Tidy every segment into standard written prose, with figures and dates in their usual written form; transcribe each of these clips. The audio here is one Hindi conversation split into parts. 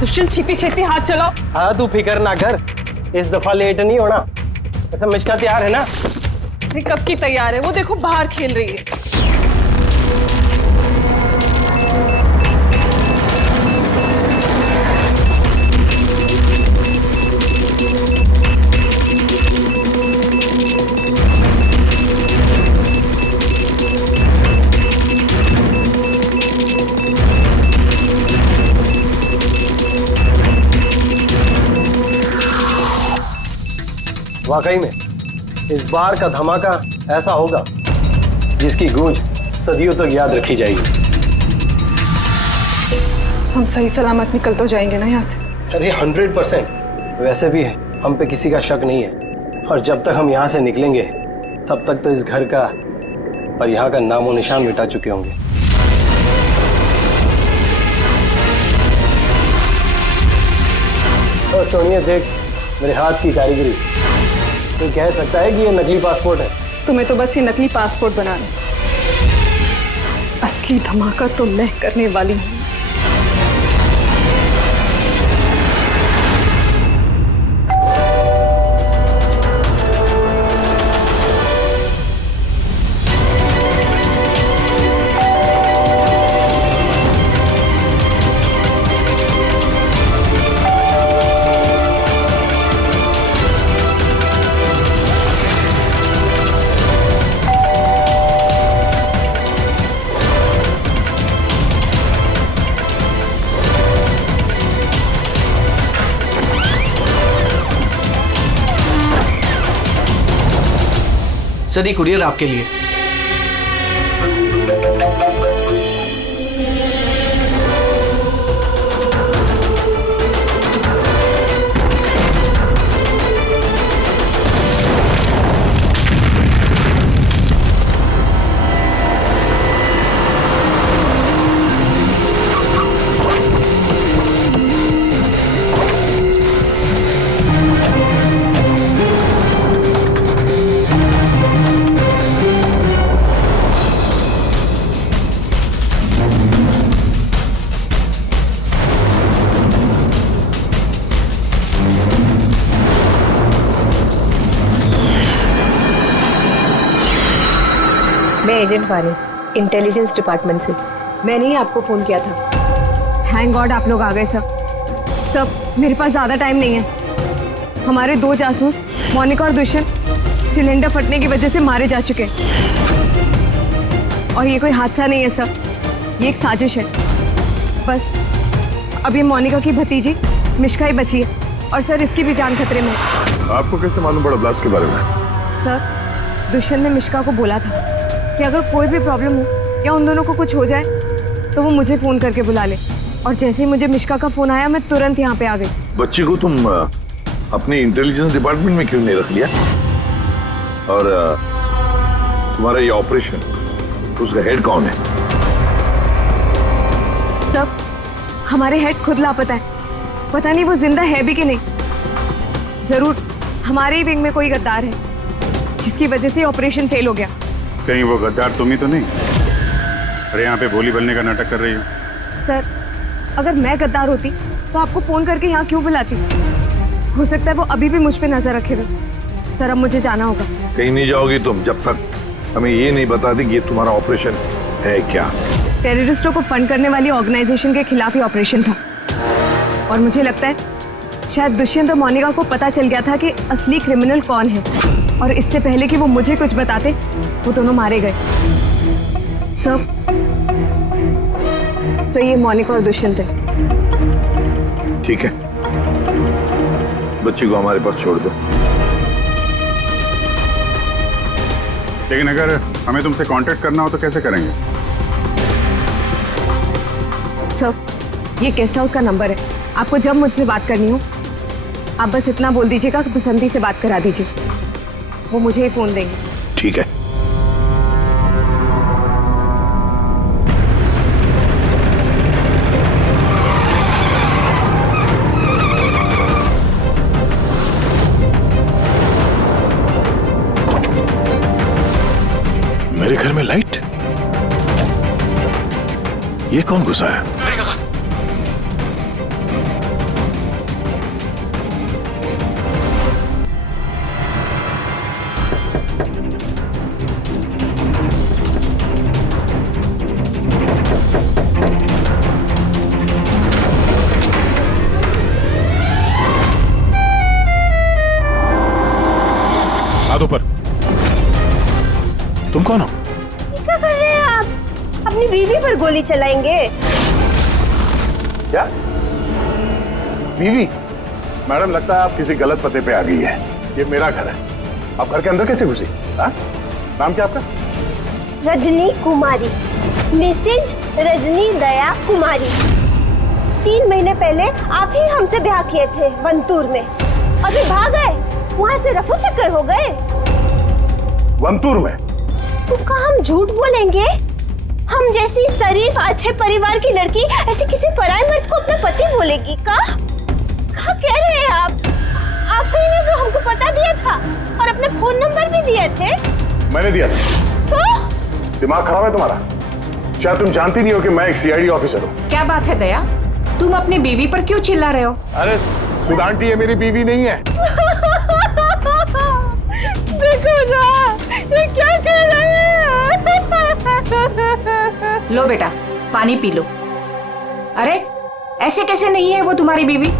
दुष्यंत छेती छेती हाथ चलाओ। हाँ तू फिक्र ना कर, इस दफा लेट नहीं होना। ऐसा मिश्का तैयार है ना? अरे कब की तैयार है, वो देखो बाहर खेल रही है। वाकई में इस बार का धमाका ऐसा होगा जिसकी गूंज सदियों तक याद रखी जाएगी। हम सही सलामत निकल तो जाएंगे ना यहाँ से? अरे 100%। वैसे भी हम पे किसी का शक नहीं है, और जब तक हम यहाँ से निकलेंगे तब तक तो इस घर का और यहाँ का नामो निशान मिटा चुके होंगे। और सोनिया देख मेरे हाथ की कारीगरी, तो कह सकता है कि ये नकली पासपोर्ट है। तुम्हें तो बस ये नकली पासपोर्ट बनाना, असली धमाका तो मैं करने वाली हूँ। सर ये कुरियर आपके लिए। मैं एजेंट वानी, इंटेलिजेंस डिपार्टमेंट से। मैंने ही आपको फोन किया था। थैंक गॉड आप लोग आ गए सब। मेरे पास ज्यादा टाइम नहीं है। हमारे 2 जासूस मोनिका और दुष्यंत सिलेंडर फटने की वजह से मारे जा चुके हैं। और ये कोई हादसा नहीं है सर, ये एक साजिश है। बस अब ये मोनिका की भतीजी मिश्का ही बची है, और सर इसकी भी जान खतरे में है। आपको कैसे मालूम पड़ा ब्लास्ट के बारे में? सर दुष्यंत ने मिश्का को बोला था कि अगर कोई भी प्रॉब्लम हो या उन दोनों को कुछ हो जाए तो वो मुझे फोन करके बुला ले। और जैसे ही मुझे मिश्का का फोन आया मैं तुरंत यहाँ पे आ गई। बच्ची को तुम अपनी इंटेलिजेंस डिपार्टमेंट में क्यों नहीं रख लिया? और तुम्हारा ये ऑपरेशन, उसका हेड कौन है? सब हमारे हेड खुद लापता है। पता नहीं वो जिंदा है भी कि नहीं। जरूर हमारे ही विंग में कोई गद्दार है जिसकी वजह से ऑपरेशन फेल हो गया। कहीं वो गद्दार तुम ही तो नहीं? अरे यहाँ पे बोली बनने का नाटक कर रही हो। सर अगर मैं गद्दार होती तो आपको फोन करके यहाँ क्यों बुलाती? हो सकता है वो अभी भी मुझ पे नजर रखे हुए। सर अब मुझे जाना होगा। कहीं नहीं जाओगी तुम जब तक हमें ये नहीं बता दी कि ये तुम्हारा ऑपरेशन है क्या। टेररिस्टों को फंड करने वाली ऑर्गेनाइजेशन के खिलाफ ही ऑपरेशन था, और मुझे लगता है शायद दुष्यंत और मोनिका को पता चल गया था कि असली क्रिमिनल कौन है, और इससे पहले कि वो मुझे कुछ बताते वो दोनों मारे गए। सर ये मोनिका और दुष्यंत है। ठीक है, बच्ची को हमारे पास छोड़ दो। लेकिन अगर हमें तुमसे कांटेक्ट करना हो तो कैसे करेंगे? सर ये गेस्ट हाउस का नंबर है, आपको जब मुझसे बात करनी हो आप बस इतना बोल दीजिएगा कि बसंती से बात करा दीजिए, वो मुझे ही फोन देंगे। ठीक है। मेरे घर में लाइट? ये कौन घुसा है? तुम कौन हो? क्या कर रहे हैं आप? अपनी बीवी पर गोली चलाएंगे? क्या बीवी? मैडम लगता है आप किसी गलत पते पे आ गई है। ये मेरा घर है, आप घर के अंदर कैसे घुसी? हाँ? नाम क्या आपका? रजनी कुमारी, मिसेज रजनी दया कुमारी। 3 महीने पहले आप ही हमसे ब्याह किए थे वंतूर में, अभी भाग गए, वहाँ से रफू चक्कर हो गए। वंतूर में? तुमका हम झूठ बोलेंगे? हम जैसी शरीफ अच्छे परिवार की लड़की ऐसे किसी पराये मर्द को अपना पति बोलेगी का? क्या कह रहे हैं आप ही ने तो हमको पता दिया था और अपने फोन नंबर भी दिए थे। मैंने दिया था। तो दिमाग खराब है तुम्हारा? शायद तुम जानती नहीं हो कि मैं एक सीआईडी ऑफिसर हूँ। क्या बात है दया, तुम अपनी बीवी पर क्यों चिल्ला रहे हो? अरे सुधांटी, ये मेरी बीवी नहीं है। देखो ना, ये क्या कह रहे हैं? लो बेटा, पानी पी लो। अरे ऐसे कैसे नहीं है वो तुम्हारी बीवी?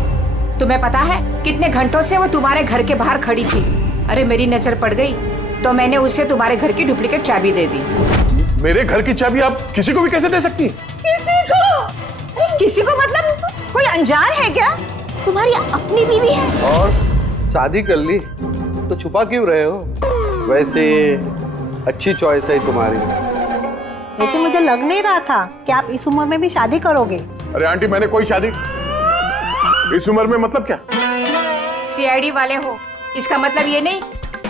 तुम्हें पता है कितने घंटों से वो तुम्हारे घर के बाहर खड़ी थी। अरे मेरी नजर पड़ गई तो मैंने उसे तुम्हारे घर की डुप्लीकेट चाबी दे दी। मेरे घर की चाबी आप किसी को भी कैसे दे सकती? किसी को मतलब कोई अनजान है क्या? तुम्हारी अपनी बीवी है? और शादी कर ली तो छुपा क्यों रहे हो? वैसे अच्छी चॉइस है तुम्हारी। वैसे मुझे लग नहीं रहा था कि आप इस उम्र में भी शादी करोगे। अरे आंटी, मैंने कोई शादी इस उम्र में मतलब क्या? सीआईडी वाले हो, इसका मतलब ये नहीं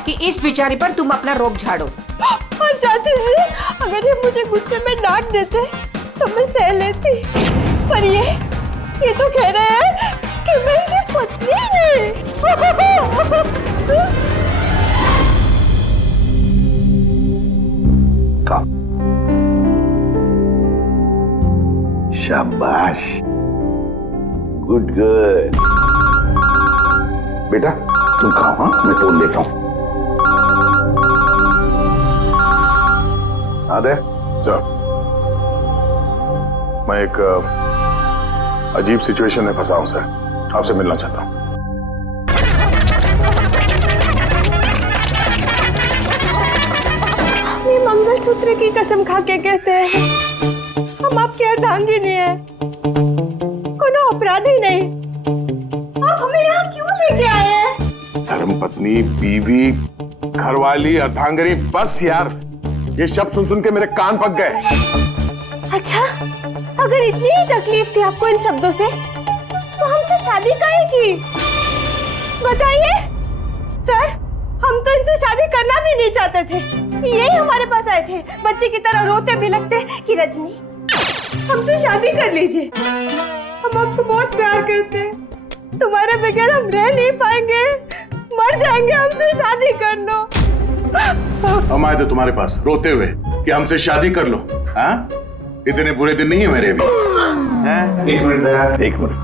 कि इस बेचारी पर तुम अपना रोब झाड़ो। और चाची जी, अगर ये मुझे गुस्से में डांट देते तो मैं सह लेती, पर ये तो कह रहे हैं कि मैं इनकी पत्नी नहीं। शाबाश, गुड गर्ल। बेटा तुम खाओ, हाँ मैं फोन लेता हूँ। आदे चल, मैं एक अजीब सिचुएशन में फंसा हूं सर, आपसे मिलना चाहता हूँ। ये मंगलसूत्र की कसम खा के कहते हैं हम आपके अर्धांगिनी हैं, कोनो अपराधी नहीं। आप हमें यहाँ क्यों लेके आए हैं? धर्मपत्नी, बीवी, घरवाली, अर्धांगिनी, बस यार ये शब्द सुन सुन के मेरे कान पक गए। अच्छा, अगर इतनी ही तकलीफ थी आपको इन शब्दों से, तो हमसे शादी काहे की? बताइए सर, हम तो इनसे शादी करना भी नहीं चाहते थे। यही हमारे पास आए थे, बच्चे की तरह रोते बिलखते कि रजनी हमसे शादी कर लीजिए, हम आपको बहुत प्यार करते हैं, तुम्हारे बगैर हम रह नहीं पाएंगे, मर जाएंगे, हमसे शादी कर लो। हम आए थे तुम्हारे पास रोते हुए कि हमसे शादी कर लो। हाँ, इतने बुरे दिन नहीं है मेरे भी। एक मिनट, एक मिनट।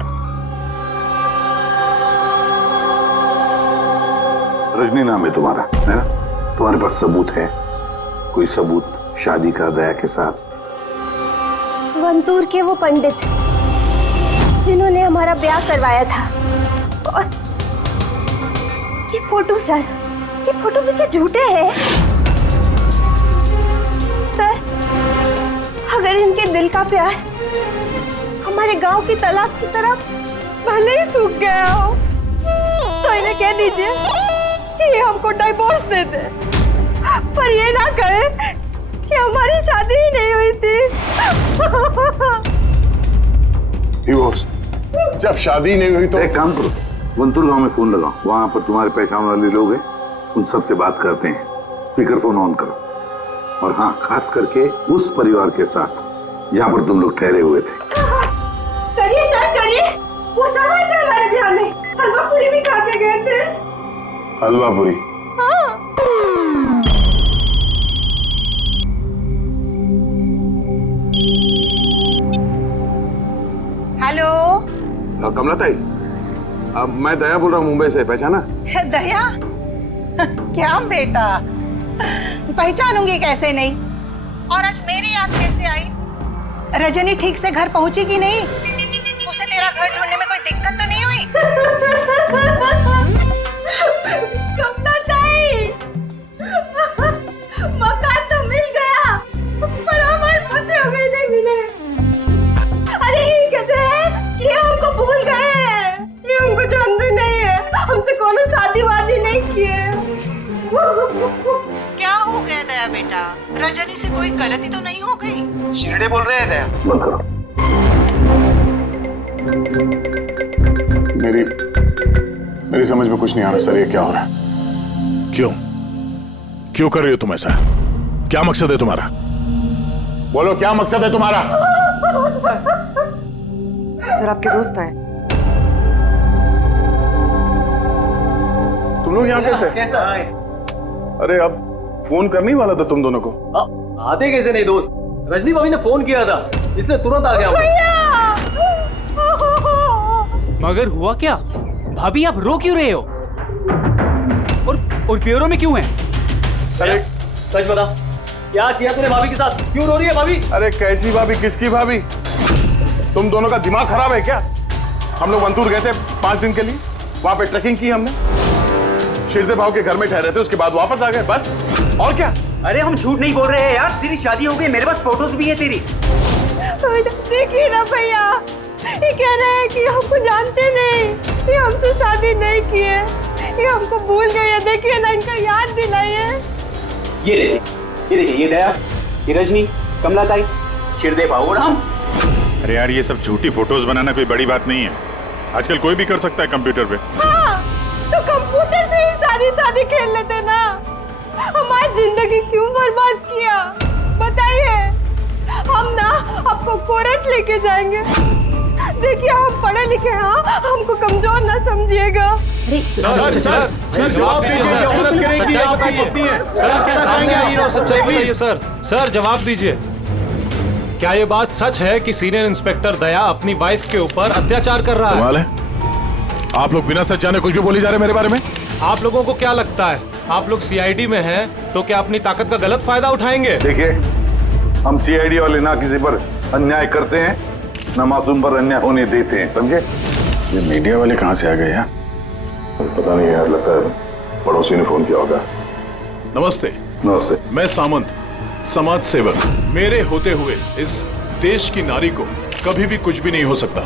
रजनी नाम है तुम्हारा, है ना? तुम्हारे पास सबूत है? कोई सबूत शादी का दया के साथ? वंतूर के वो पंडित जिन्होंने हमारा ब्याह करवाया था, और ये फोटो सर, ये फोटो भी क्या झूठे हैं? सर, अगर इनके दिल का प्यार हमारे गांव की तालाब की तरह भले ही सूख गया हो, तो इन्हें कह दीजिए कि ये हमको डिवोर्स दे दे, पर ये ना कहे कि हमारी शादी ही नहीं हुई थी। डिवोर्स? जब शादी नहीं हुई तो एक काम करो, वंतूर गांव में फोन लगाओ, वहां पर तुम्हारे पहचान वाले लोग हैं, उन सब से बात करते हैं। स्पीकर फोन ऑन करो, और हाँ, खास करके उस परिवार के साथ जहाँ पर तुम लोग ठहरे हुए थे। करिए सर, करिए। वो सब आए थे हमारे ब्याह में, हलवा पूरी भी खा के गए थे। हलवा पूरी? हाँ। हेलो कमला ताई, अब मैं दया बोल रहा हूँ मुंबई से, पहचाना? दया? क्या बेटा, पहचानूंगी कैसे नहीं? और आज मेरी याद कैसे आई? रजनी ठीक से घर पहुंची कि नहीं? उसे तेरा घर ढूंढने में कोई दिक्कत तो नहीं हुई? कमला ताई, मकान तो मिल क्या हो गया दया बेटा? रजनी से कोई गलती तो नहीं हो गई? शिरडे बोल रहे हैं दया। बंद करो। मेरी समझ में कुछ नहीं आ रहा सर, ये क्या हो रहा है? क्यों कर रही हो तुम ऐसा? क्या मकसद है तुम्हारा? बोलो, क्या मकसद है तुम्हारा? सर आपके दोस्त आए। तुम लोग यहाँ कैसे? अरे अब फोन करने ही वाला था तुम दोनों को। आते कैसे नहीं दोस्त? रजनी भाभी ने फोन किया था, इसलिए तुरंत आ गया हूँ। मगर हुआ क्या? भाभी आप रो क्यों रहे हो? और प्योरो में क्यों हैं? अरे सच बता, क्या किया तूने भाभी के साथ? क्यों रो रही है भाभी? अरे कैसी भाभी, किसकी भाभी? तुम दोनों का दिमाग खराब है क्या? हम लोग वंतूर गए थे 5 दिन के लिए, वहां पे ट्रैकिंग की हमने, शिरदे भाव के घर में ठहरे थे, उसके बाद वापस आ गए, बस। और क्या? अरे हम झूठ नहीं बोल रहे हैं यार, तेरी शादी हो गई, मेरे पास फोटोज भी है तेरी। देखिए ना भैया, ये कह रहे हैं कि हमको जानते नहीं, ये हमसे शादी नहीं किए, ये हमको भूल गए हैं। देखिए ना, इनका याद दिलाइए। ये देखिए, ये दया, ये रजनी, कमला ताई, शिरदे भाऊ और हम। अरे यार, ये सब झूठी फोटोज बनाना कोई बड़ी बात नहीं है, आजकल कोई भी कर सकता है कंप्यूटर पे। हाँ, तो कंप्यूटर से ही शादी खेल लेते ना। हमारी जिंदगी क्यों बर्बाद किया बताइए? हम ना आपको कोर्ट लेके जाएंगे। देखिए, हम पढ़े लिखे हैं, हमको कमजोर ना समझिएगा। सर जवाब दीजिए, क्या ये बात सच है कि सीनियर इंस्पेक्टर दया अपनी वाइफ के ऊपर अत्याचार कर रहा है? कमाल है, आप लोग बिना सच जाने कुछ भी बोली जा रहे हैं मेरे बारे में। आप लोगों को क्या लगता है, आप लोग सीआईडी में हैं तो क्या अपनी ताकत का गलत फायदा उठाएंगे? देखिए, हम सीआईडी वाले ना किसी पर अन्याय करते हैं, ना मासूम पर अन्याय होने देते हैं, समझे? ये मीडिया वाले कहाँ से आ गए यार? पता नहीं यार, लगता है पड़ोसी ने फोन किया होगा। नमस्ते। नमस्ते। मैं सामंत, समाज सेवक। मेरे होते हुए इस देश की नारी को कभी भी कुछ भी नहीं हो सकता।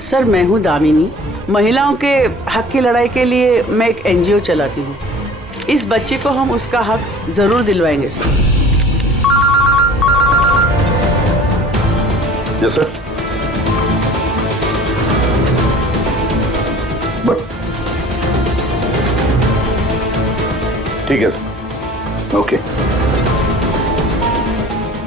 सर, मैं हूँ दामिनी, महिलाओं के हक की लड़ाई के लिए मैं एक एनजीओ चलाती हूँ। इस बच्चे को हम उसका हक जरूर दिलवाएंगे सर। Yes sir. ठीक है, ओके।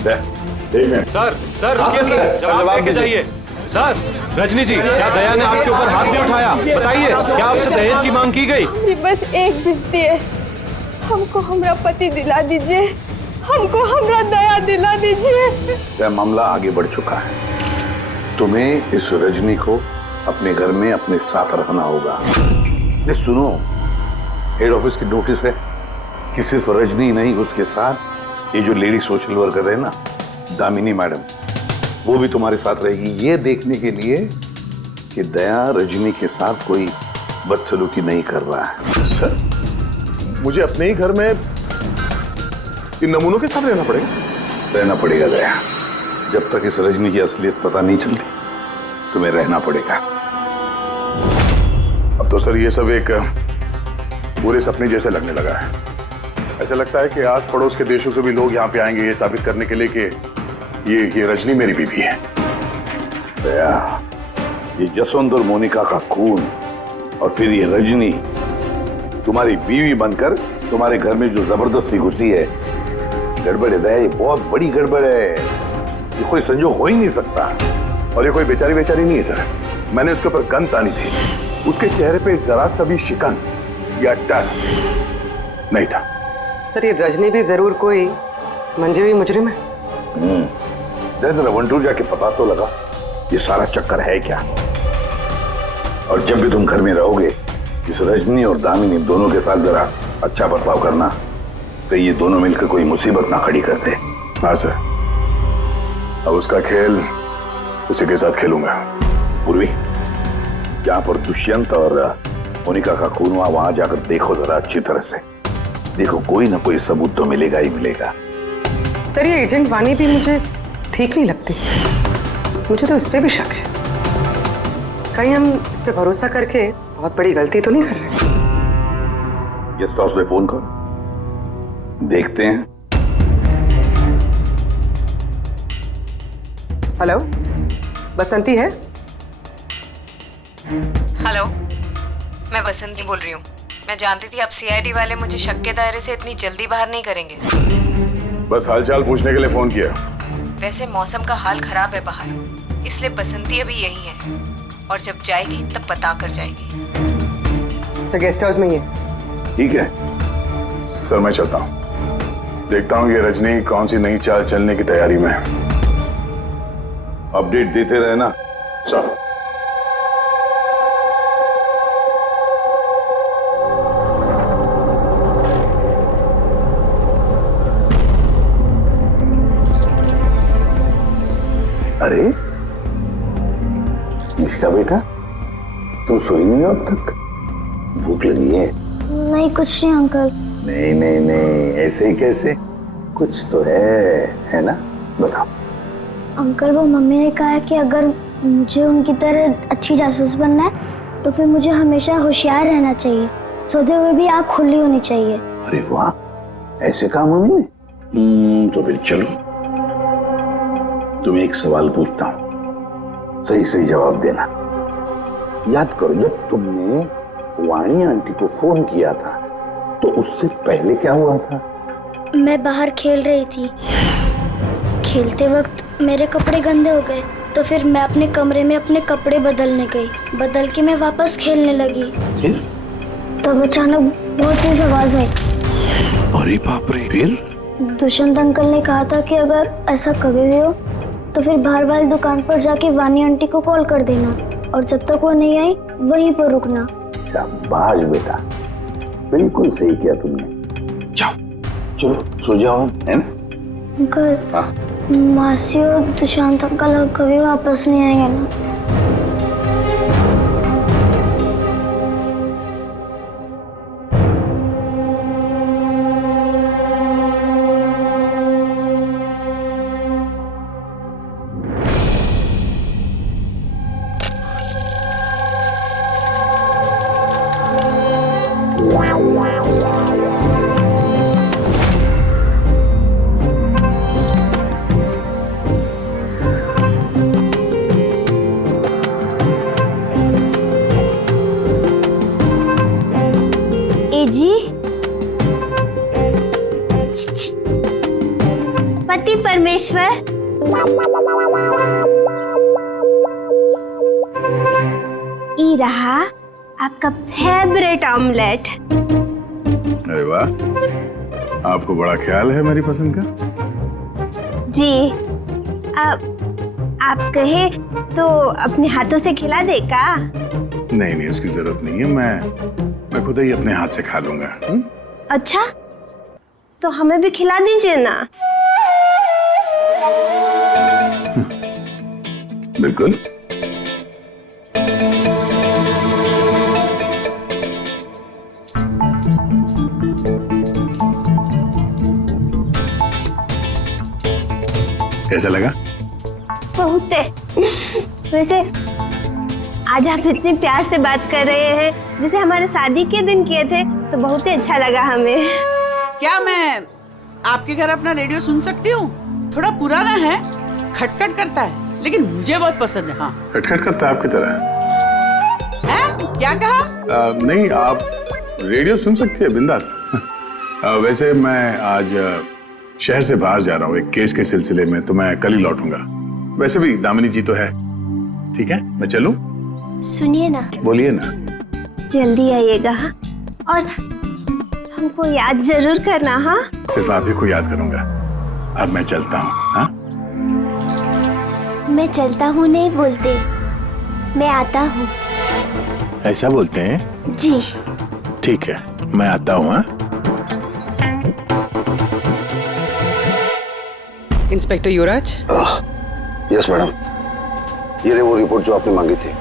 सर रुकिए सर, जवाब देके जाइए। सर, रजनी जी, क्या दया ने आपके ऊपर हाथ भी उठाया? बताइए, क्या आपसे दहेज की मांग की गई? बस एक विनती है, हमको हमरा पति दिला दीजिए, हमको हमरा दया दिला दीजिए। यह मामला आगे बढ़ चुका है, तुम्हें इस रजनी को अपने घर में अपने साथ रखना होगा। ये सुनो, हेड ऑफिस की नोटिस है कि सिर्फ रजनी नहीं, उसके साथ ये जो लेडी सोशल वर्कर है ना, दामिनी मैडम, वो भी तुम्हारे साथ रहेगी, ये देखने के लिए कि दया रजनी के साथ कोई बदसलूकी नहीं कर रहा है। सर, मुझे अपने ही घर में इन नमूनों के साथ रहना पड़ेगा? रहना पड़ेगा दया, जब तक इस रजनी की असलियत पता नहीं चलती तुम्हें रहना पड़ेगा। अब तो सर ये सब एक बुरे सपने जैसे लगने लगा है। ऐसा लगता है कि आस पड़ोस के देशों से भी लोग यहाँ पे आएंगे ये साबित करने के लिए कि ये रजनी मेरी बीवी है। दया, ये जसवंत और मोनिका का खून और फिर ये रजनी तुम्हारी बीवी बनकर तुम्हारे घर में जो जबरदस्ती घुसी है, गड़बड़ है दया, ये बहुत बड़ी गड़बड़ है, ये कोई संजोग हो ही नहीं सकता। और ये कोई बेचारी नहीं है सर, मैंने उसके ऊपर गन तानी थी, उसके चेहरे पे जरा सा भी शिकन या डर नहीं था। सर, ये रजनी भी जरूर कोई मंजे हुई मुजरिम है। जरा वंटूर जाके पता तो लगा ये सारा चक्कर है क्या। और जब भी तुम घर में रहोगे, इस रजनी और दामिनी दोनों के साथ जरा अच्छा बर्ताव करना, तो ये दोनों मिलकर कोई मुसीबत ना खड़ी करते। हाँ सर, अब उसका खेल उसी के साथ खेलूंगा। पूर्वी, जहाँ पर दुष्यंत और मोनिका का खून हुआ, वहां जाकर देखो जरा अच्छी तरह से, देखो कोई ना कोई सबूत तो मिलेगा ही मिलेगा। सर, ये एजेंट वानी भी मुझे ठीक नहीं लगती, मुझे तो इस पे भी शक है, कहीं हम इस पे भरोसा करके बहुत बड़ी गलती तो नहीं कर रहे? गेस्ट हाउस में फोन करो, देखते हैं। हेलो, बसंती है? हेलो, मैं बसंती बोल रही हूँ। मैं जानती थी आप सीआईडी वाले मुझे शक के दायरे से इतनी जल्दी बाहर नहीं करेंगे। बस हालचाल पूछने के लिए फोन किया। वैसे मौसम का हाल खराब है बाहर, इसलिए बसंती अभी यही है और जब जाएगी तब पता कर जाएगी। सर गेस्ट हाउस में ही है। ठीक है सर, मैं चलता हूँ। देखता हूँ ये रजनी कौन सी नई चाल चलने की तैयारी में है। अपडेट देते रहे ना सर। अरे निष्का बेटा, तुम सोई नहीं हो अब तक? भूख लगी है? नहीं कुछ नहीं अंकल। नहीं नहीं नहीं, ऐसे ही कैसे? कुछ तो है ना? बताओ। अंकल वो मम्मी ने कहा है कि अगर मुझे उनकी तरह अच्छी जासूस बनना है तो फिर मुझे हमेशा होशियार रहना चाहिए, सोते हुए भी आँख खुली होनी चाहिए। अरे वाह, ऐसे कहा मम्मी ने? तो फिर चलो, तुम्हें एक सवाल पूछता हूँ, सही सही जवाब देना। याद करो, जब तुमने वाणी आंटी को फोन किया था तो उससे पहले क्या हुआ था? मैं बाहर खेल रही थी, खेलते वक्त मेरे कपड़े गंदे हो गए तो फिर मैं अपने कमरे में अपने कपड़े बदलने गई, बदल के मैं वापस खेलने लगी। फिर? तब अचानक बहुत तेज आवाज आई। अरे बाप रे! फिर? दुष्यंत अंकल ने कहा था कि अगर ऐसा कभी भी हो तो फिर बाहर वाली दुकान पर जाके वानी आंटी को कॉल कर देना और जब तक वो नहीं आई वहीं पर रुकना। शाबाश बेटा, बिल्कुल सही किया तुमने। जाओ, चलो सो जाओ, है ना? अंकल, हाँ? मासी और दुष्यंत अंकल कभी वापस नहीं आएंगे ना? जी पति परमेश्वर, ये रहा आपका फेवरेट ऑमलेट। अरे वाह, आपको बड़ा ख्याल है मेरी पसंद का। जी, आप कहे तो अपने हाथों से खिला दे का? नहीं नहीं, उसकी जरूरत नहीं है, मैं खुद ही अपने हाथ से खा लूंगा। अच्छा, तो हमें भी खिला दीजिए ना। बिल्कुल। कैसा लगा? बहुत है। वैसे आज आप इतने प्यार से बात कर रहे हैं जैसे हमारे शादी के दिन किए थे, तो बहुत ही अच्छा लगा हमें। क्या मैं आपके घर अपना रेडियो सुन सकती हूँ? थोड़ा पुराना है, खटखट करता है, लेकिन मुझे बहुत पसंद है। हाँ, खटखट करता है आपकी तरह? क्या कहा? नहीं, आप रेडियो सुन सकती है बिंदास। वैसे मैं आज शहर से बाहर जा रहा हूँ एक केस के सिलसिले में, तो मैं कल ही लौटूंगा। वैसे भी दामिनी जी तो है। ठीक है, मैं चलूं? सुनिए ना। बोलिए ना। जल्दी आइएगा और हमको याद जरूर करना। हाँ, सिर्फ आप ही को याद करूंगा। अब मैं चलता हूँ। हाँ, मैं चलता हूँ नहीं बोलते, मैं आता हूँ। ऐसा बोलते हैं? जी ठीक है, मैं आता हूँ। हाँ, इंस्पेक्टर युवराज। यस मैडम, ये रही वो रिपोर्ट जो आपने मांगी थी।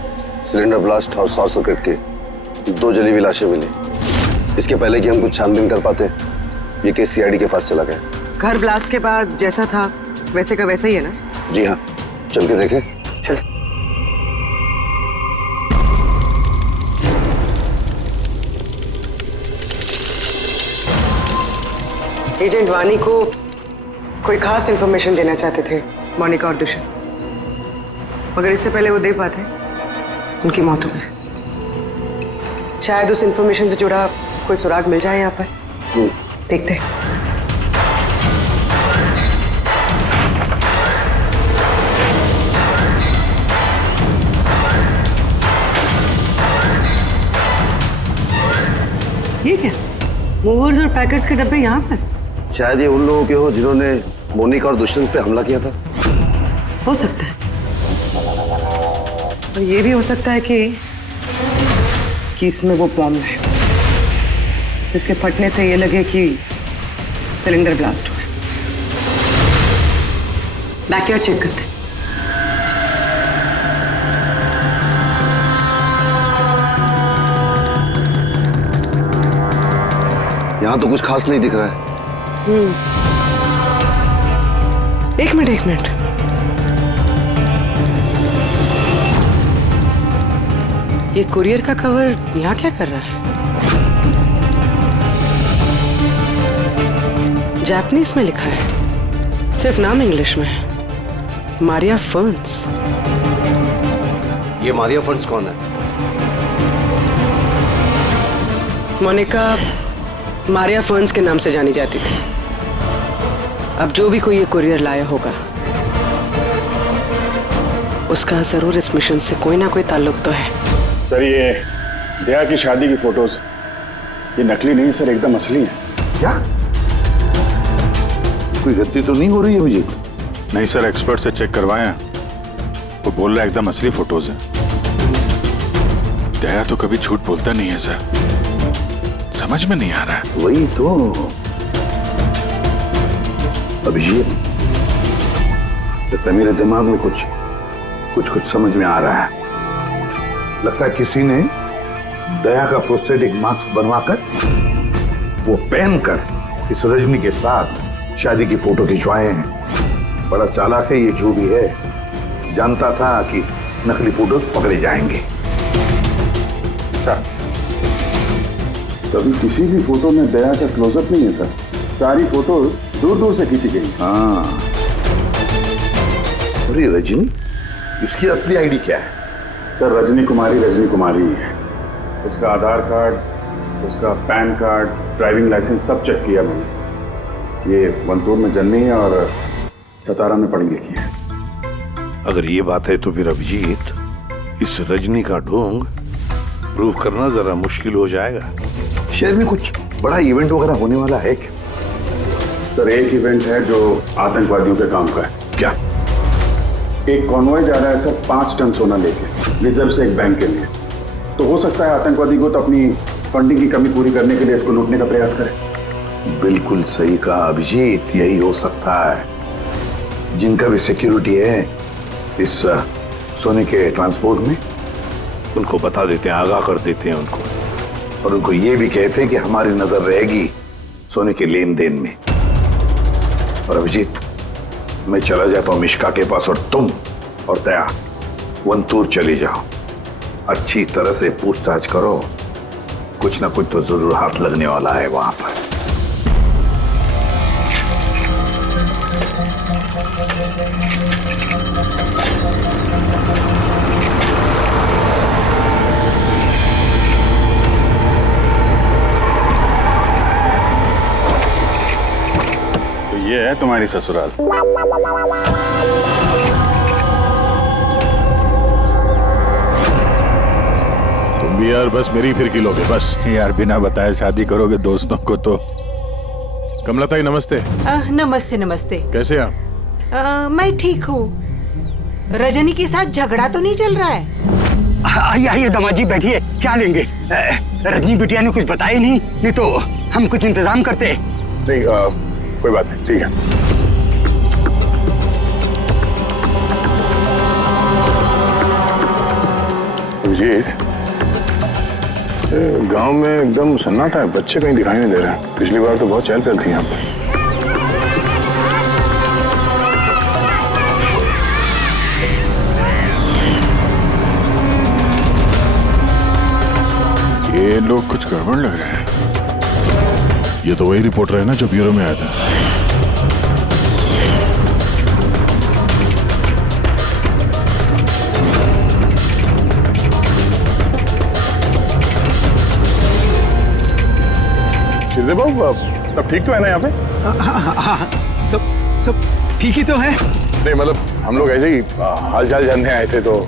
सिलेंडर ब्लास्ट और शॉर्ट सर्किट के 2 जली हुई लाशें मिली। इसके पहले कि हम कुछ छानबीन कर पाते, ये केस सीआईडी के पास चला गया। घर ब्लास्ट के बाद जैसा था वैसे का वैसा ही है ना? जी हाँ, चल के देखें। चल। एजेंट वानी को कोई खास इंफॉर्मेशन देना चाहते थे मोनिका और दुष्यंत, मगर इससे पहले वो दे पाते उनकी मौत हो गई। शायद उस इंफॉर्मेशन से जुड़ा कोई सुराग मिल जाए यहाँ पर। देखते हैं। ये क्या मूवर्स और पैकेट्स के डब्बे यहाँ पर? शायद ये उन लोगों के हो जिन्होंने मोनिका और दुष्यंत पे हमला किया था। हो सकता है, और ये भी हो सकता है कि इसमें वो बॉम्ब है जिसके फटने से ये लगे कि सिलेंडर ब्लास्ट हुआ। बैकयार्ड चेक करते हैं। यहाँ तो कुछ खास नहीं दिख रहा है। एक मिनट। ये कुरियर का कवर यहाँ क्या कर रहा है? जापानीज में लिखा है, सिर्फ नाम इंग्लिश में है, मारिया फर्न्स। ये मारिया फर्न्स कौन है? मोनिका मारिया फर्न्स के नाम से जानी जाती थी। अब जो भी कोई ये कुरियर लाया होगा उसका जरूर इस मिशन से कोई ना कोई ताल्लुक तो है। सर ये दया की शादी की फोटोज ये नकली नहीं सर, एकदम असली है। क्या कोई गलती तो नहीं हो रही है मुझे? नहीं सर, एक्सपर्ट से चेक करवाए हैं, वो बोल रहा है एकदम असली फोटोज है। दया तो कभी झूठ बोलता नहीं है सर, समझ में नहीं आ रहा है। वही तो अभिजीत, लगता है मेरे दिमाग में कुछ समझ में आ रहा है। लगता है किसी ने दया का प्रोस्थेटिक मास्क बनवाकर वो पहनकर इस रजनी के साथ शादी की फोटो खिंचवाए हैं। बड़ा चालाक है ये जो भी है, जानता था कि नकली फोटो पकड़े जाएंगे। सर कभी किसी भी फोटो में दया का क्लोजअप नहीं है सर, सारी फोटो दूर दूर से खींची गई। हाँ, अरे रजनी, इसकी असली आईडी क्या है? सर रजनी कुमारी ही है। उसका आधार कार्ड, उसका पैन कार्ड, ड्राइविंग लाइसेंस सब चेक किया मैंने सर। ये वंतूर में जन्मी है और सतारा में पढ़ी लिखी है। अगर ये बात है तो फिर अभिजीत, इस रजनी का ढोंग प्रूव करना जरा मुश्किल हो जाएगा। शहर में कुछ बड़ा इवेंट वगैरह होने वाला है क्या? सर एक इवेंट है जो आतंकवादियों के काम का है। क्या? एक कॉन्वॉय जा रहा है सर 5 टन सोना लेके रिजर्व से एक बैंक के लिए। तो हो सकता है आतंकवादी को तो अपनी फंडिंग की कमी पूरी करने के लिए इसको लूटने का प्रयास करें। बिल्कुल सही कहा अभिजीत, यही हो सकता है। जिनका भी सिक्योरिटी है इस सोने के ट्रांसपोर्ट में, उनको बता देते हैं, आगाह कर देते हैं उनको, और उनको ये भी कहते हैं कि हमारी नजर रहेगी सोने के लेन देन में। और अभिजीत, मैं चला जाता हूं मिश्का के पास, और तुम और दया वंतूर चले जाओ। अच्छी तरह से पूछताछ करो, कुछ ना कुछ तो जरूर हाथ लगने वाला है वहां पर। तो ये है तुम्हारी ससुराल। तुम भी यार बस मेरी फिर किलोगे बस यार, बिना बताए शादी करोगे दोस्तों को तो। कमलताई नमस्ते। नमस्ते नमस्ते। कैसे आप? मैं ठीक हूँ। रजनी के साथ झगड़ा तो नहीं चल रहा है? आइए आइए दामाद जी बैठिए, क्या लेंगे? रजनी बिटिया ने कुछ बताया नहीं तो हम कुछ इंतजाम करते। नहीं कोई बात नहीं, ठीक है। गांव में एकदम सन्नाटा है, बच्चे कहीं दिखाई नहीं दे रहे। पिछली बार तो बहुत चहल पहल थी यहाँ पर। ये लोग कुछ गड़बड़ लग रहे हैं। ये तो वही रिपोर्टर है ना जो ब्यूरो में आया था। शिरदे बाबू सब ठीक तो है ना यहाँ पे? हाँ, सब ठीक ही तो है। नहीं मतलब हम लोग ऐसे ही हाल चाल जानने आए थे तो।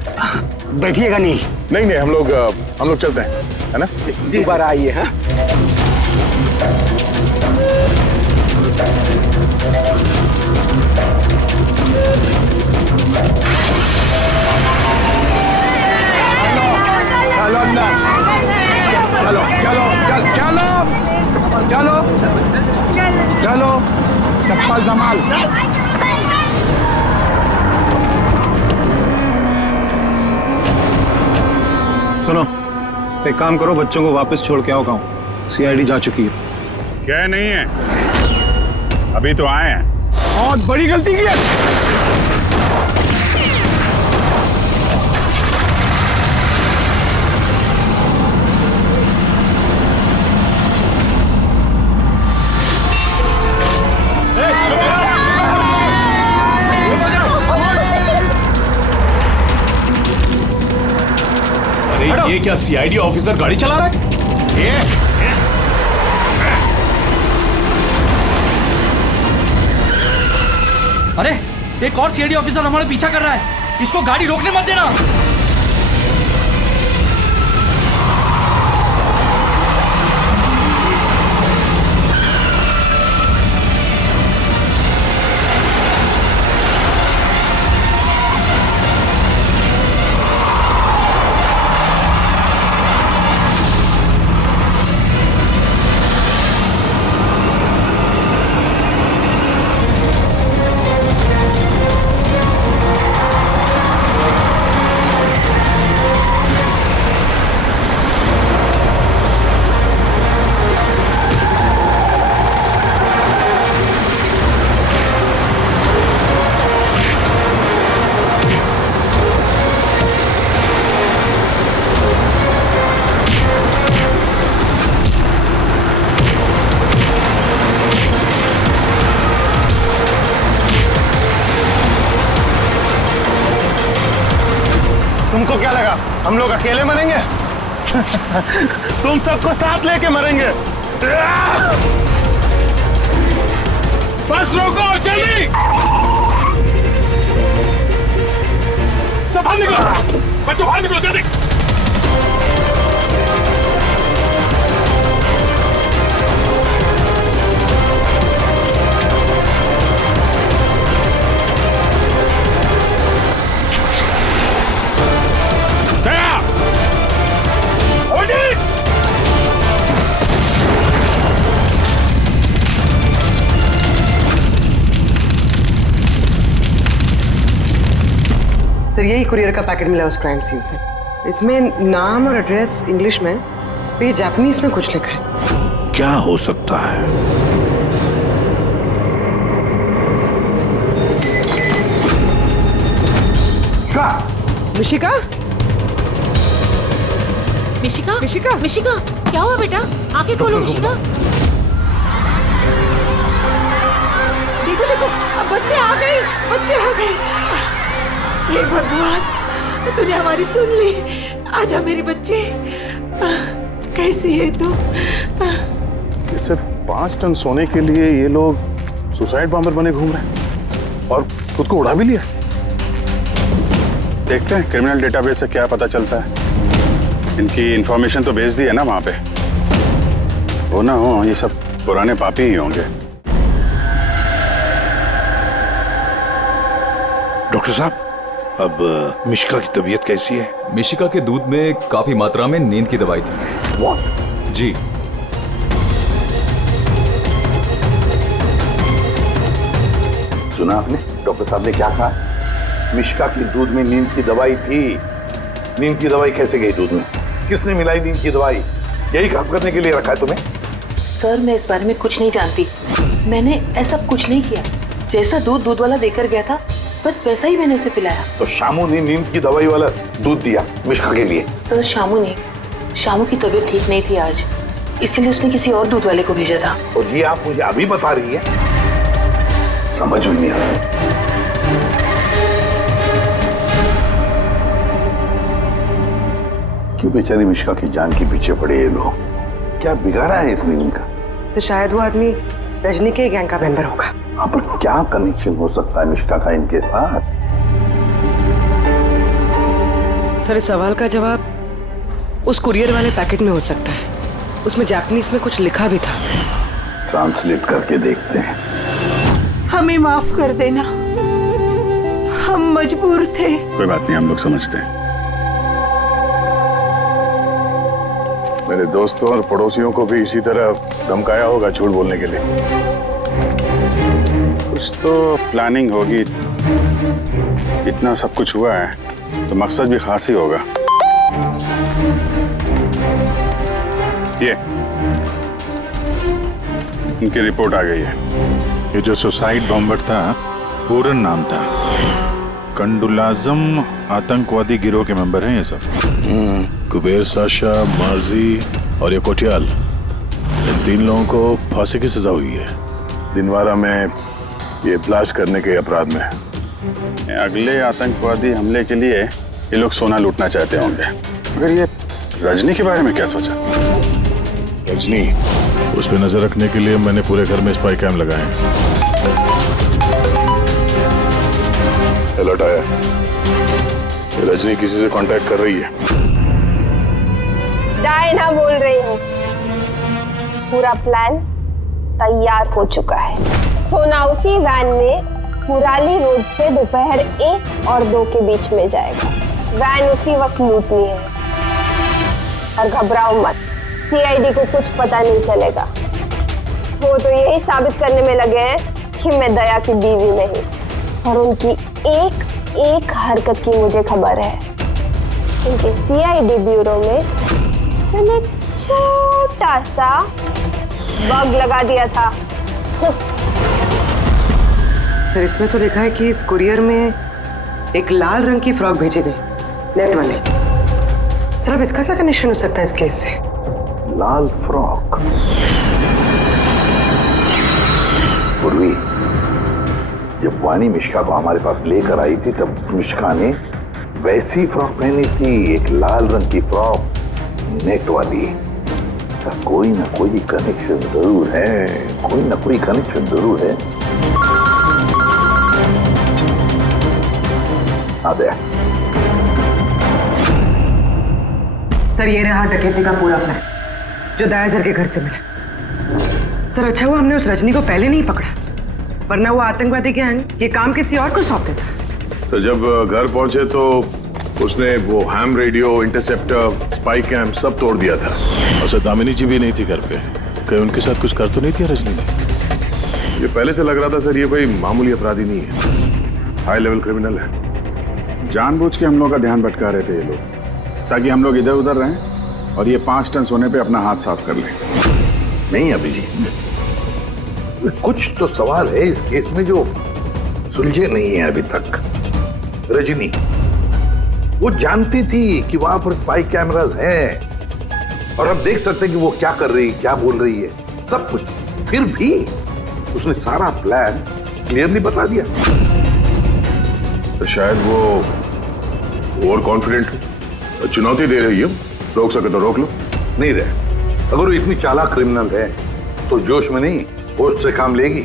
बैठिएगा नहीं? नहीं हम लोग चलते हैं, है ना? दोबारा आइए। हाँ चलो अंदर, चलो चप्पल संभाल। सुनो, एक काम करो, बच्चों को वापस छोड़ के आओ गाँव। सीआईडी जा चुकी है। क्या नहीं है, अभी तो आए हैं। बहुत बड़ी गलती की है। ये क्या सीआईडी ऑफिसर गाड़ी चला रहा है? अरे एक और सीआईडी ऑफिसर हमारा पीछा कर रहा है, इसको गाड़ी रोकने मत देना। तुमको क्या लगा हम लोग अकेले मरेंगे? तुम सबको साथ लेके मरेंगे। बस रोको, जल्दी सब बाहर निकलो, बच्चों बाहर निकलो जल्दी। सर यही कुरियर का पैकेट मिला उस क्राइम सीन से। इसमें नाम और एड्रेस इंग्लिश में, तो ये जापानीज में कुछ लिखा है। क्या हो सकता है? मिशिका? मिशिका? मिशिका? मिशिका, क्या हुआ बेटा? आंखें खोलो मिशिका। देखो देखो, अब बच्चे आ गए, बच्चे आ गए। हे भगवान, तूने हमारी सुन ली। आजा मेरे बच्चे, कैसी है तू? सिर्फ 5 टन सोने के लिए ये लोग सुसाइड बॉम्बर बने घूम रहे हैं और खुद को उड़ा भी लिया। देखते हैं क्रिमिनल डेटाबेस से क्या पता चलता है। इनकी इंफॉर्मेशन तो भेज दी है ना वहां पे। हो ना हो, ये सब पुराने पापी ही होंगे। डॉक्टर साहब, अब मिशिका की तबीयत कैसी है? मिशिका के दूध में काफी मात्रा में नींद की दवाई थी। What? जी। सुना आपने डॉक्टर साहब ने क्या कहा? मिशिका की दूध में नींद की दवाई थी। नींद की दवाई कैसे गई दूध में? किसने मिलाई नींद की दवाई? यही काम करने के लिए रखा है तुम्हें? सर मैं इस बारे में कुछ नहीं जानती। मैंने ऐसा कुछ नहीं किया। जैसा दूध वाला देकर गया था बस वैसा ही मैंने उसे पिलाया। तो शामू ने नींद की दवाई वाला दूध दिया मिशिका के लिए? तो शामू की तबीयत ठीक नहीं थी आज, इसीलिए उसने किसी और दूध वाले को भेजा था। और ये आप मुझे अभी बता रही है? समझ में नहीं आ रहा। क्यों बेचारी मिश्का की जान के पीछे पड़े ये लोग? क्या बिगाड़ा है इसने इनका? तो शायद वो आदमी रजनी के गैंग का मेंबर होगा। हाँ, पर क्या कनेक्शन हो सकता है मिश्का का इनके साथ? सर, इस सवाल का जवाब उस कुरियर वाले पैकेट में हो सकता है। उसमें जापानीज में कुछ लिखा भी था। ट्रांसलेट करके देखते हैं। हमें माफ कर देना, हम मजबूर थे। कोई बात नहीं, हम लोग समझते हैं। मेरे दोस्तों और पड़ोसियों को भी इसी तरह धमकाया होगा झूठ बोलने के लिए। कुछ तो प्लानिंग होगी। इतना सब कुछ हुआ है तो मकसद भी खास ही होगा। ये इनकी रिपोर्ट आ गई है। ये जो सुसाइड बॉम्बर था, पूरन नाम था। कंडुलाजम आतंकवादी गिरोह के मेंबर हैं ये सब। कुबेर साशा, मार्जी और ये कोटियाल, इन 3 लोगों को फांसी की सजा हुई है दिनवारा में ये ब्लास्ट करने के अपराध में। अगले आतंकवादी हमले के लिए ये लोग सोना लूटना चाहते होंगे। मगर ये रजनी के बारे में क्या सोचा? रजनी, उस पर नजर रखने के लिए मैंने पूरे घर में स्पाई कैम लगाए हैं। अलर्ट आया, रजनी किसी से कांटेक्ट कर रही है। डायना बोल रही हूँ। पूरा प्लान तैयार हो चुका है। सोना उसी वैन में मुराली रोड से दोपहर 1 और 2 के बीच में जाएगा। वैन उसी वक्त लूटनी है। और घबराओ मत, सीआईडी को कुछ पता नहीं चलेगा। वो तो यही साबित करने में लगे हैं कि मैं दया की बीवी नहीं। और उनकी एक हरकत की मुझे खबर है। उनके सीआईडी ब्यूरो में मैंने छोटा सा बग लगा दिया था। फिर इसमें तो लिखा है कि इस कुरियर में एक लाल रंग की फ्रॉक भेजी गई, नेट वाली। सर, अब इसका क्या कनेक्शन हो सकता है इस केस से? लाल फ्रॉक? पूर्वी, जब वानी मिश्का को हमारे पास लेकर आई थी तब मिश्का ने वैसी फ्रॉक पहनी थी, एक लाल रंग की फ्रॉक, नेट वाली। कोई ना कोई कनेक्शन जरूर है, कोई ना कोई कनेक्शन जरूर है। आ गया। सर, ये रहा डकैती का पूरा प्लान जो दयासर के घर से मिला। सर, अच्छा हुआ हमने उस रजनी को पहले नहीं पकड़ा, वरना वो आतंकवादी गैंग ये काम किसी और को सौंप देता। तो जब घर पहुंचे तो उसने वो ham radio, interceptor, spy cam सब तोड़ दिया था। और सर, दामिनी जी भी नहीं थी घर पे। कहीं उनके साथ कुछ कर तो नहीं थी रजनी ने? ये पहले से लग रहा था सर, ये कोई मामूली अपराधी नहीं है, हाई लेवल क्रिमिनल है। जानबूझ के हम लोग का ध्यान भटका रहे थे ये लोग, ताकि हम लोग इधर उधर रहें और ये 5 टन सोने पे अपना हाथ साफ कर लें। नहीं अभिजीत, कुछ तो सवाल है इस केस में जो सुलझे नहीं है अभी तक। रजनी वो जानती थी कि वहां पर स्पाई कैमरास हैं और अब देख सकते हैं कि वो क्या कर रही, क्या बोल रही है, सब कुछ। फिर भी उसने सारा प्लान क्लियरली बता दिया। तो शायद वो ओवर कॉन्फिडेंट चुनौती दे रही है, रोक सके तो रोक लो। नहीं रहे, अगर वो इतनी चालाक क्रिमिनल है तो जोश में नहीं, होश से काम लेगी,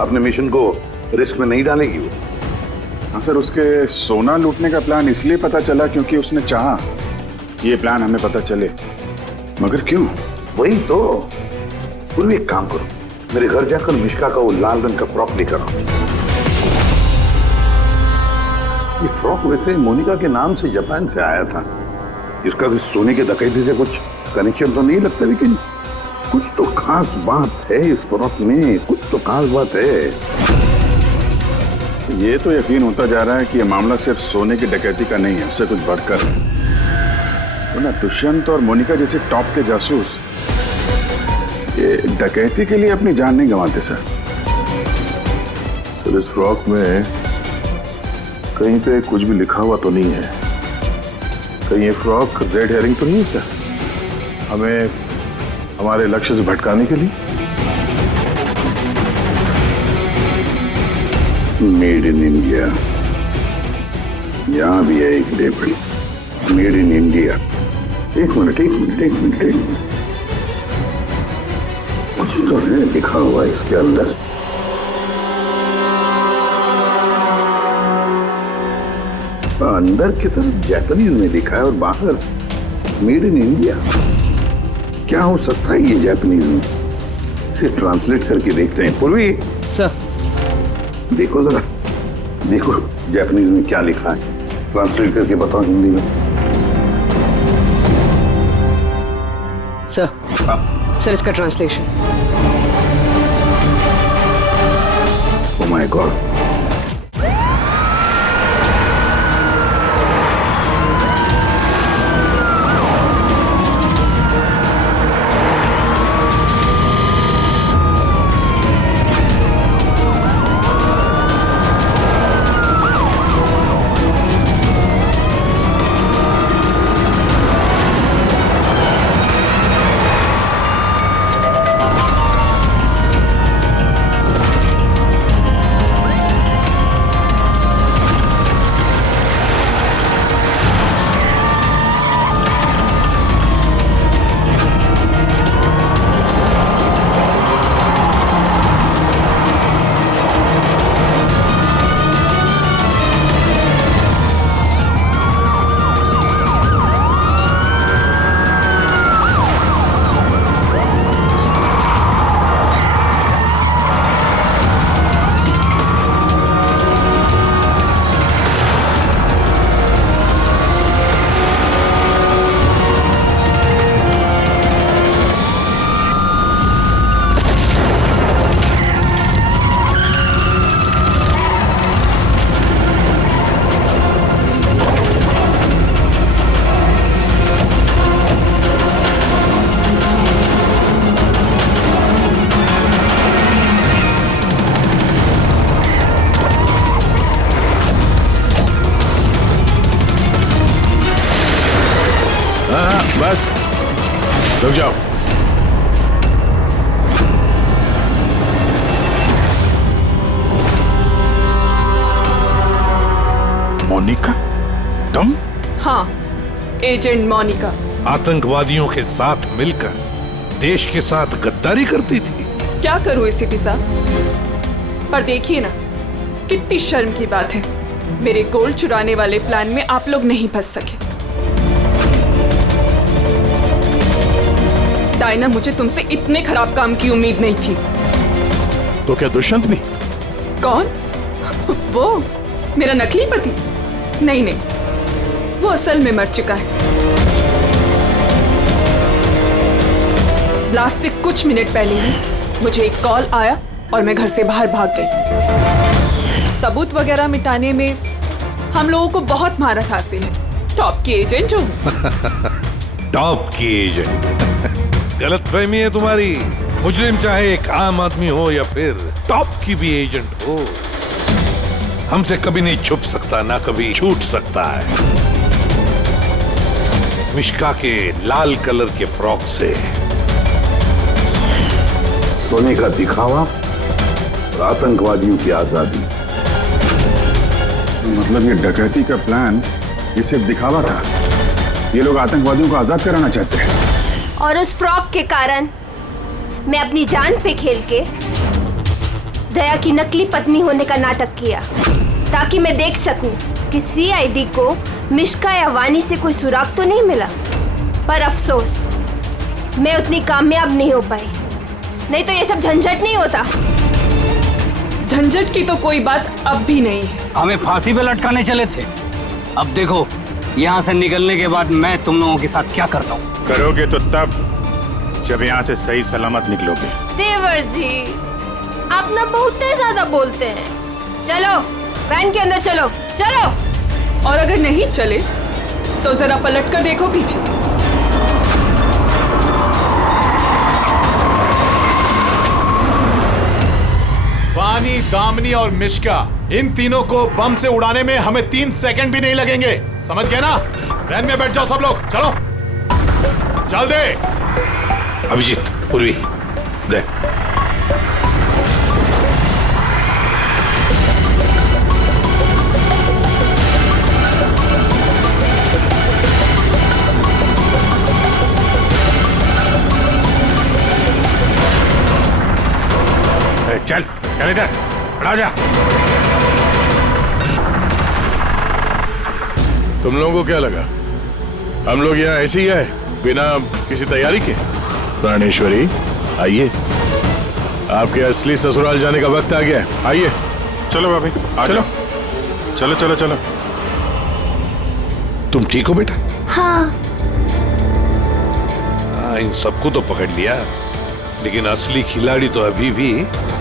अपने मिशन को रिस्क में नहीं डालेगी वो। हाँ सर, उसके सोना लूटने का प्लान इसलिए पता चला क्योंकि उसने चाहा ये प्लान हमें पता चले। मगर क्यों? वही तो। पूर्वी एक काम करो, मेरे घर जाकर मिश्का का वो लाल रंग का फ्रॉक लेकर आओ। ये फ्रॉक वैसे मोनिका के नाम से जापान से आया था। इसका भी सोने के डकैती से कुछ कनेक्शन तो नहीं लगता, लेकिन कुछ तो खास बात है इस फ्रॉक में, कुछ तो खास बात है। ये तो यकीन होता जा रहा है कि ये मामला सिर्फ सोने की डकैती का नहीं है, उससे कुछ बढ़कर है। तो ना दुष्यंत और मोनिका जैसे टॉप के जासूस ये डकैती के लिए अपनी जान नहीं गंवाते सर। सर, इस फ्रॉक में कहीं पे कुछ भी लिखा हुआ तो नहीं है? कहीं ये फ्रॉक रेड हेयरिंग तो नहीं है सर? हमें हमारे लक्ष्य से भटकाने के लिए। मेड इन इंडिया, यहां भी है एक लेबल, मेड इन इंडिया। एक मिनट कुछ तो है लिखा हुआ इसके अंदर। अंदर की तरफ जापानीज में लिखा है और बाहर मेड इन इंडिया। क्या हो सकता है ये जापानीज में? इसे ट्रांसलेट करके देखते हैं। पूर्वी सर, देखो जरा, देखो जापानीज में क्या लिखा है, ट्रांसलेट करके बताओ हिंदी में। सर इसका ट्रांसलेशन। ओह माय गॉड, बस रुक जाओ। मोनिका, तुम? हाँ, एजेंट मोनिका। आतंकवादियों के साथ मिलकर देश के साथ गद्दारी करती थी। क्या करूं एसीपी साहब, पर देखिए ना, कितनी शर्म की बात है, मेरे गोल्ड चुराने वाले प्लान में आप लोग नहीं फंस सके। डायना, मुझे तुमसे इतने खराब काम की उम्मीद नहीं थी। तो क्या दुष्यंत भी? कौन? वो मेरा नकली पति? नहीं नहीं, वो असल में मर चुका है। ब्लास्ट से कुछ मिनट पहले ही मुझे एक कॉल आया और मैं घर से बाहर भाग गई। सबूत वगैरह मिटाने में हम लोगों को बहुत महारत हासिल है। टॉप की एजेंट हूँ। टॉप की एजेंट? गलतफहमी है तुम्हारी। मुजरिम चाहे एक आम आदमी हो या फिर टॉप की भी एजेंट हो, हमसे कभी नहीं छुप सकता, ना कभी छूट सकता है। मिश्का के लाल कलर के फ्रॉक से सोने का दिखावा और आतंकवादियों की आजादी। मतलब ये डकैती का प्लान ये सिर्फ दिखावा था? ये लोग आतंकवादियों को आजाद कराना चाहते हैं। और उस फ्रॉक के कारण मैं अपनी जान पे खेल के दया की नकली पत्नी होने का नाटक किया, ताकि मैं देख सकूं कि सीआईडी को मिश्का या वानी से कोई सुराग तो नहीं मिला। पर अफसोस, मैं उतनी कामयाब नहीं हो पाई, नहीं तो ये सब झंझट नहीं होता। झंझट की तो कोई बात अब भी नहीं है। हमें फांसी पे लटकाने चले थे, अब देखो यहाँ से निकलने के बाद मैं तुम लोगों के साथ क्या करता हूँ। करोगे तो तब जब यहाँ से सही सलामत निकलोगे। देवर जी, आप ना बहुत ज्यादा बोलते हैं। चलो वैन के अंदर चलो, चलो। और अगर नहीं चले तो जरा पलट कर देखो पीछे। वानी, दामिनी और मिश्का, इन तीनों को बम से उड़ाने में हमें 3 सेकंड भी नहीं लगेंगे। समझ गए ना? वैन में बैठ जाओ सब लोग, चलो जल्दी। अभिजीत, पूर्वी, दे। चल चल इधर, खड़ा हो जा। तुम लोगों को क्या लगा हम लोग यहाँ ऐसे ही आए बिना किसी तैयारी के? प्राणेश्वरी, आइए, आपके असली ससुराल जाने का वक्त आ गया है। आइए। चलो भाभी, चलो चलो चलो चलो। तुम ठीक हो बेटा? हाँ। हाँ, इन सबको तो पकड़ लिया, लेकिन असली खिलाड़ी तो अभी भी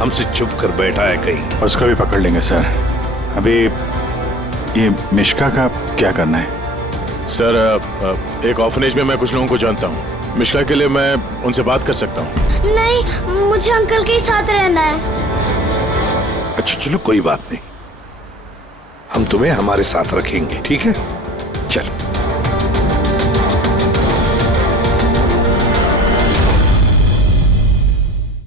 हमसे छुप कर बैठा है कहीं। उसको भी पकड़ लेंगे सर। अभी ये मिश्का का क्या करना है? सर, एक ऑर्फनेज में मैं कुछ लोगों को जानता हूँ। मिश्का के लिए मैं उनसे बात कर सकता हूँ। नहीं, मुझे अंकल के साथ रहना है। अच्छा चलो, कोई बात नहीं, हम तुम्हें हमारे साथ रखेंगे, ठीक है? चलो।